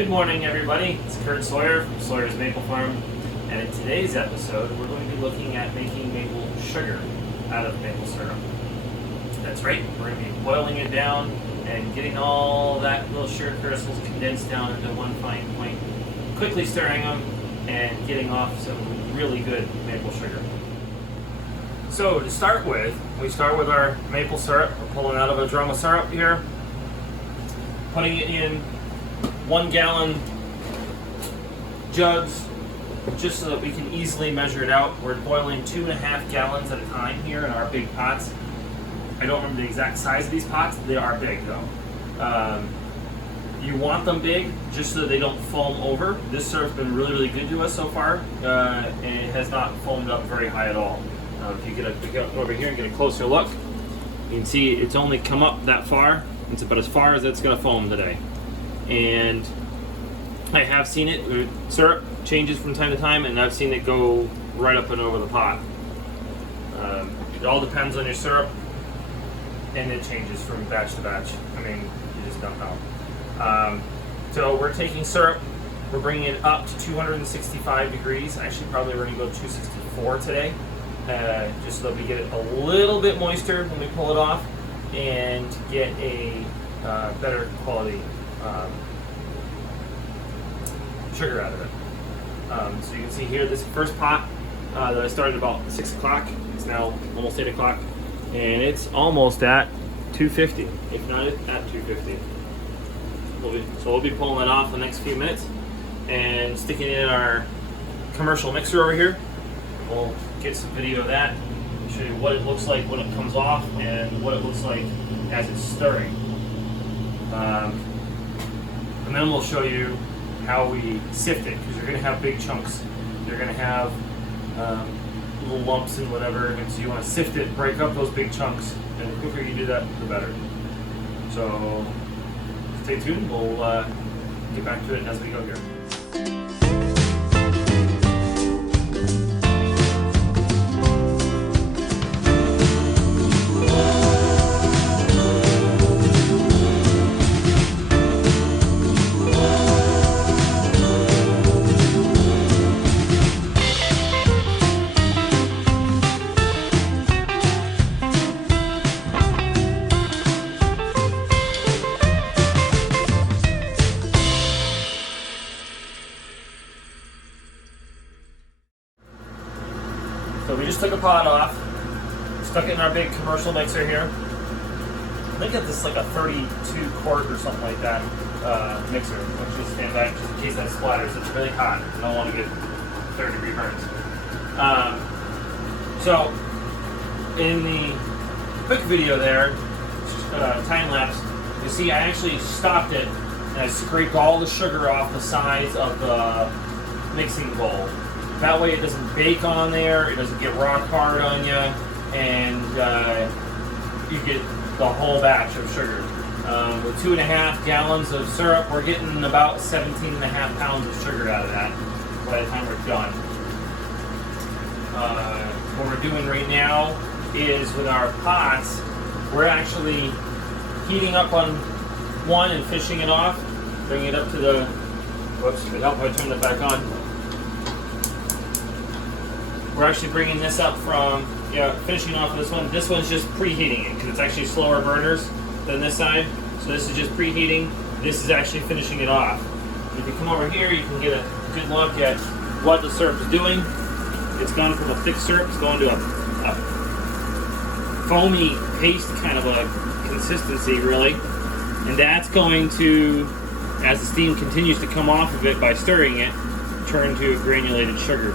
Good morning, everybody. It's Kurt Sawyer from Sawyer's Maple Farm, and in today's episode, we're going to be looking at making maple sugar out of maple syrup. That's right, we're going to be boiling it down and getting all that little sugar crystals condensed down into one fine point, quickly stirring them, and getting off some really good maple sugar. So to start with, we start with our maple syrup. We're pulling out of a drum of syrup here, putting it in 1 gallon jugs, just so that we can easily measure it out. We're boiling 2.5 gallons at a time here in our big pots. I don't remember the exact size of these pots. They are big though. You want them big just so they don't foam over. This syrup's been really good to us so far, and it has not foamed up very high at all. If you get over here and get a closer look, you can see it's only come up that far. It's about as far as it's going to foam today. And I have seen it, syrup changes from time to time, and I've seen it go right up and over the pot. It all depends on your syrup, and it changes from batch to batch. I mean, you just don't know. So we're taking syrup, we're bringing it up to 265 degrees. Actually, probably we're going to go 264 today, just so that we get it a little bit moister when we pull it off, and get a better quality sugar out of it. So you can see here, this first pot that I started about 6 o'clock, it's now almost 8 o'clock, and it's almost at 250, if not at 250. So we'll be pulling it off the next few minutes and sticking it in our commercial mixer over here. We'll get some video of that, show you what it looks like when it comes off and what it looks like as it's stirring. And then we'll show you how we sift it, because you're going to have big chunks. You're going to have little lumps and whatever, and so you want to sift it, break up those big chunks, and the quicker you do that, the better. So stay tuned, we'll get back to it as we go here. So we just took a pot off, stuck it in our big commercial mixer here. I think it's like a 32 quart or something like that mixer, which is stand back just in case that splatters. It's really hot. I don't want to get 3rd-degree burns. So in the quick video there, time lapse, you see I actually stopped it and I scraped all the sugar off the sides of the mixing bowl. That way it doesn't bake on there, it doesn't get rock hard on you, and you get the whole batch of sugar. With 2.5 gallons of syrup, we're getting about 17.5 pounds of sugar out of that by the time we're done. What we're doing right now is with our pots, we're actually heating up on one and fishing it off, bringing it up to the, whoops, it would help if I turn it back on. We're actually bringing this up from, finishing off this one. This one's just preheating it, because it's actually slower burners than this side. So this is just preheating. This is actually finishing it off. If you come over here, you can get a good look at what the syrup is doing. It's gone from a thick syrup, it's going to a foamy paste kind of a consistency, really. And that's going to, as the steam continues to come off of it by stirring it, turn to granulated sugar.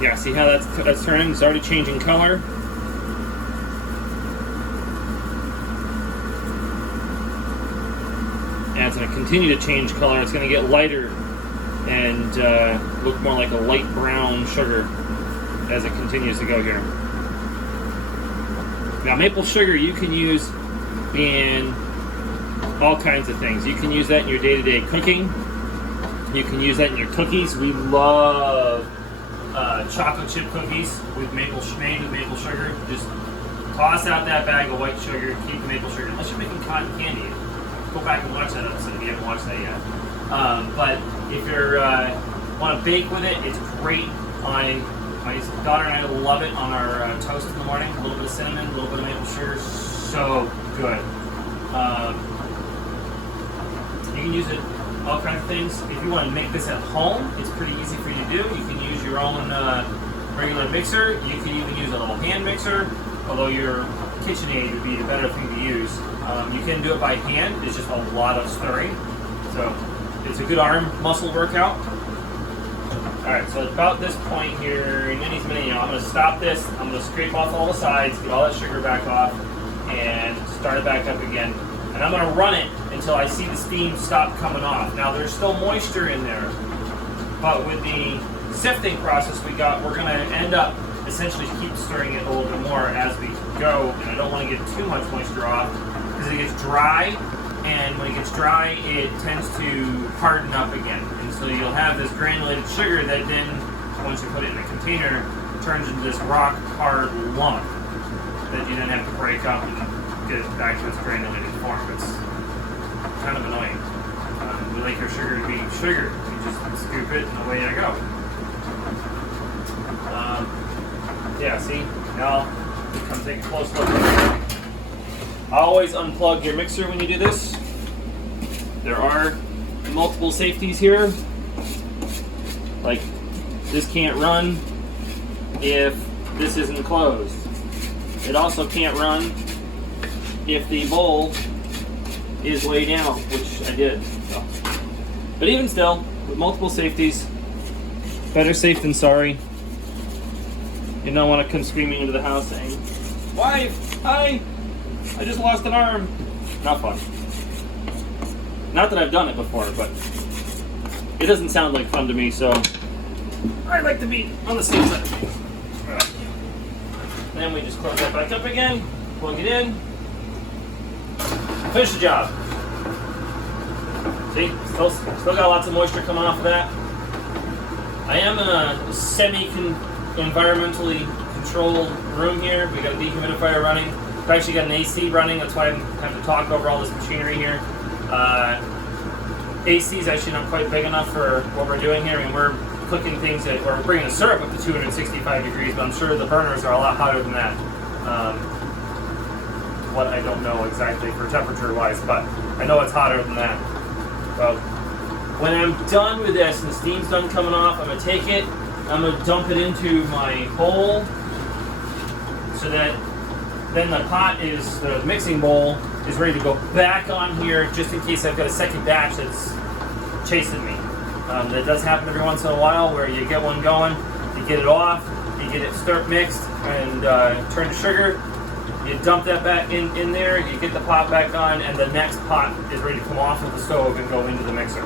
Yeah, see how that's turning? It's already changing color. And it's going to continue to change color. It's going to get lighter and look more like a light brown sugar as it continues to go here. Now, maple sugar you can use in all kinds of things. You can use that in your day-to-day cooking. You can use that in your cookies. We love chocolate chip cookies with made with maple sugar. Just toss out that bag of white sugar, keep the maple sugar. Unless you're making cotton candy, go back and watch that episode if you haven't watched that yet. But if you're want to bake with it, it's great. My daughter and I love it on our toast in the morning. A little bit of cinnamon, a little bit of maple sugar, so good. You can use it all kinds of things. If you want to make this at home, it's pretty easy for you to do. You can use your own regular mixer. You can even use a little hand mixer, although your KitchenAid would be the better thing to use. You can do it by hand. It's just a lot of stirring. So it's a good arm muscle workout. Alright, so about this point here, I'm going to stop this. I'm going to scrape off all the sides, get all that sugar back off, and start it back up again. And I'm going to run it until I see the steam stop coming off. Now there's still moisture in there, but with the sifting process we're going to end up essentially keep stirring it a little bit more as we go, and I don't want to get too much moisture off because it gets dry, and when it gets dry it tends to harden up again, and so you'll have this granulated sugar that then, once you put it in a container, turns into this rock hard lump that you then have to break up and get it back to its granulated form. It's kind of annoying. We like your sugar to be sugar. You just scoop it and away I go. Yeah, see? Now, come take a close look. Always unplug your mixer when you do this. There are multiple safeties here. Like, this can't run if this isn't closed. It also can't run if the bowl is way down, which I did. So. But even still, with multiple safeties, better safe than sorry. You don't want to come screaming into the house saying, "Wife, hi, I just lost an arm." Not fun. Not that I've done it before, but it doesn't sound like fun to me, so I like to be on the safe side of things. Then we just close that back up again, plug it in, finish the job. See, still got lots of moisture coming off of that. I am in a environmentally controlled room here. We got a dehumidifier running. We've actually got an AC running. That's why I'm having to talk over all this machinery here. AC is actually not quite big enough for what we're doing here. I mean, we're cooking things we're bringing the syrup up to 265 degrees, but I'm sure the burners are a lot hotter than that. What I don't know exactly for temperature-wise, but I know it's hotter than that. So when I'm done with this and the steam's done coming off, I'm going to take it, I'm going to dump it into my bowl so that then the mixing bowl is ready to go back on here just in case I've got a second batch that's chasing me. That does happen every once in a while where you get one going, you get it off, you get it mixed and turn to sugar, you dump that back in there, you get the pot back on, and the next pot is ready to come off of the stove and go into the mixer.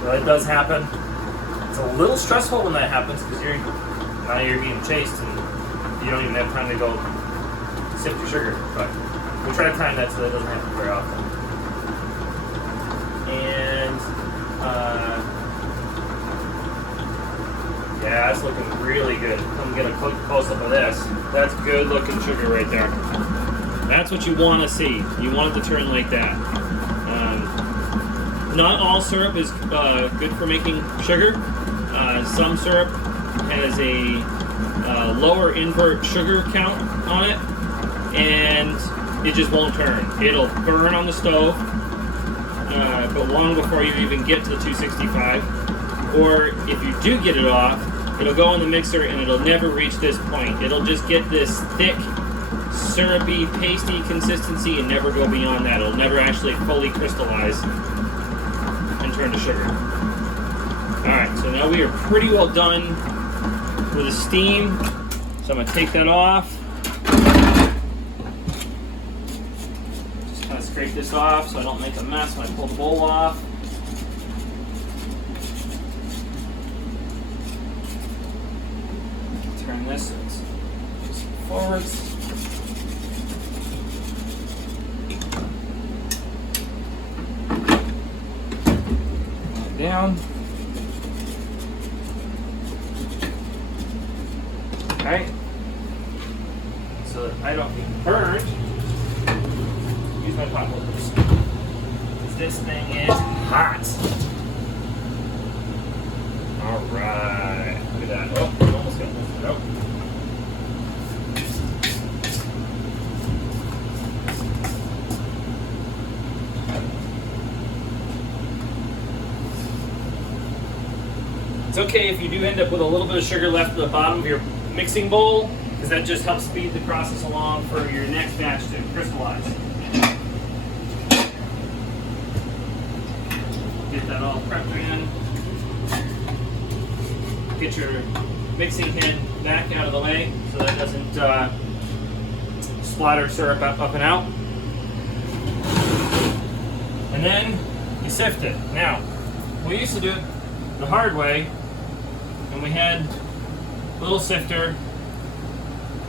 So that does happen. It's a little stressful when that happens because now you're being chased and you don't even have time to go sift your sugar. But we try to time that so that doesn't happen very often. And yeah, it's looking really good. Come get a quick close-up of this. That's good looking sugar right there. That's what you want to see. You want it to turn like that. Not all syrup is good for making sugar. Some syrup has a lower invert sugar count on it, and it just won't turn. It'll burn on the stove, but long before you even get to the 265. Or if you do get it off, it'll go in the mixer and it'll never reach this point. It'll just get this thick, syrupy, pasty consistency and never go beyond that. It'll never actually fully crystallize and turn to sugar. Alright, so now we are pretty well done with the steam. So I'm going to take that off. Just kind of scrape this off so I don't make a mess when I pull the bowl off. Turn this just forwards. Down. so that I don't get burned. Use my pot holders. This thing is hot. All right, look at that. Oh, it almost got lifted out. It's okay if you do end up with a little bit of sugar left at the bottom of your mixing bowl, because that just helps speed the process along for your next batch to crystallize. Get that all prepped in. Get your mixing head back out of the way so that it doesn't splatter syrup up and out. And then you sift it. Now, we used to do it the hard way, and we had a little sifter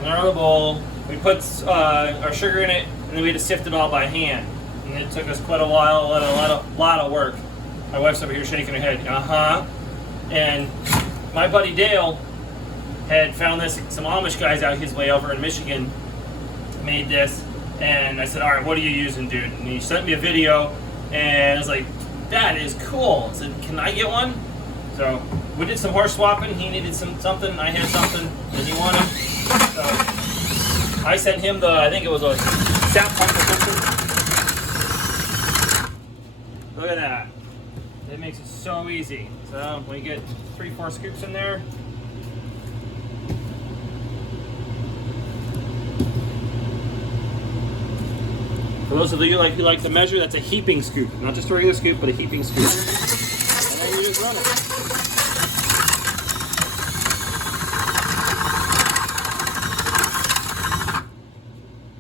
in our other bowl. We put our sugar in it, and then we had to sift it all by hand. And it took us quite a while, a lot of work. My wife's over here shaking her head. And my buddy Dale had found this. Some Amish guys out his way over in Michigan made this, and I said, "All right, what are you using, dude?" And he sent me a video, and I was like, "That is cool." I said, "Can I get one?" So we did some horse swapping. He needed something. I had something that he wanted. So I sent him I think it was a sap pump or something. Look at that. It makes it so easy. So we get 3-4 scoops in there. For those of you who like to measure, that's a heaping scoop. Not just a regular scoop, but a heaping scoop. And then you just run it.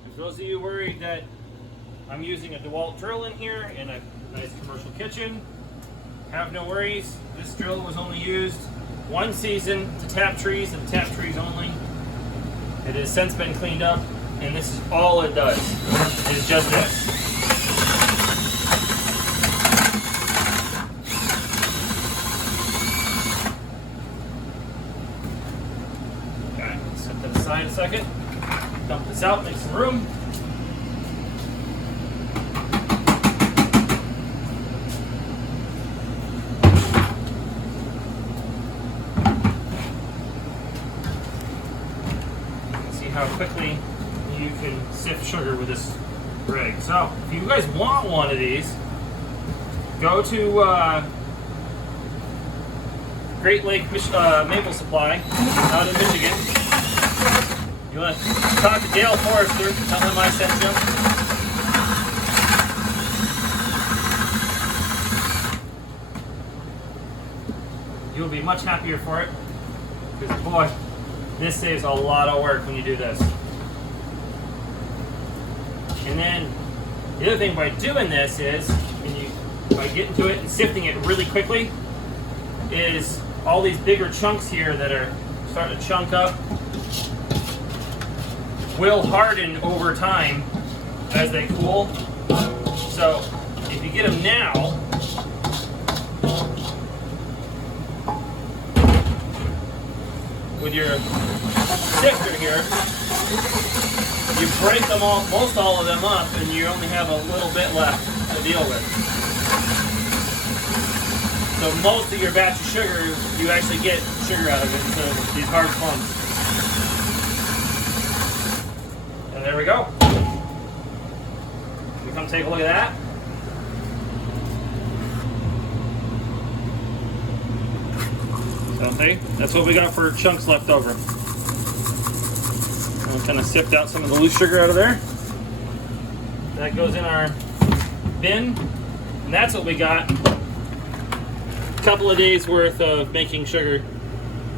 And for those of you worried that I'm using a DeWalt drill in here in a nice commercial kitchen, have no worries. This drill was only used one season to tap trees, and tap trees only. It has since been cleaned up, and this is all it does. It is just this. Okay, set that aside a second. Dump this out, make some room. How quickly you can sift sugar with this rig. So, if you guys want one of these, go to Great Lake Maple Supply out in Michigan. You want to talk to Dale Forrester, tell him I sent you. You'll be much happier for it, because boy, this saves a lot of work when you do this. And then the other thing by doing this is, by getting to it and sifting it really quickly, is all these bigger chunks here that are starting to chunk up will harden over time as they cool. So if you get them now, with your sifter here, you break them all, most all of them up, and you only have a little bit left to deal with. So most of your batch of sugar, you actually get sugar out of it instead of these hard clumps. And there we go. You come take a look at that. Okay, that's what we got for chunks left over. We'll kind of sift out some of the loose sugar out of there. That goes in our bin, and that's what we got. A couple of days worth of making sugar,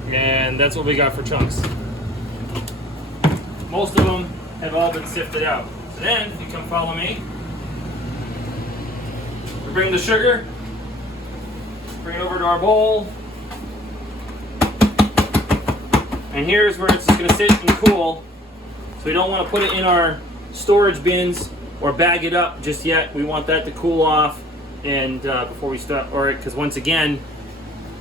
and that's what we got for chunks. Most of them have all been sifted out. So then, if you come follow me, we bring the sugar, bring it over to our bowl. And here's where it's going to sit and cool. So we don't want to put it in our storage bins or bag it up just yet. We want that to cool off and before we start, because once again,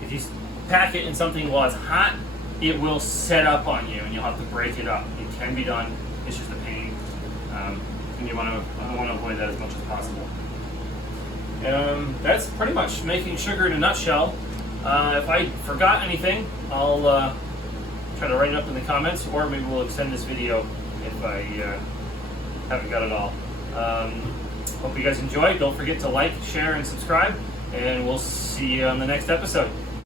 if you pack it in something while it's hot, it will set up on you and you'll have to break it up. It can be done. It's just a pain, and I want to avoid that as much as possible. That's pretty much making sugar in a nutshell. If I forgot anything, I'll try to write it up in the comments, or maybe we'll extend this video if I haven't got it all. Hope you guys enjoyed. Don't forget to like, share, and subscribe, and we'll see you on the next episode.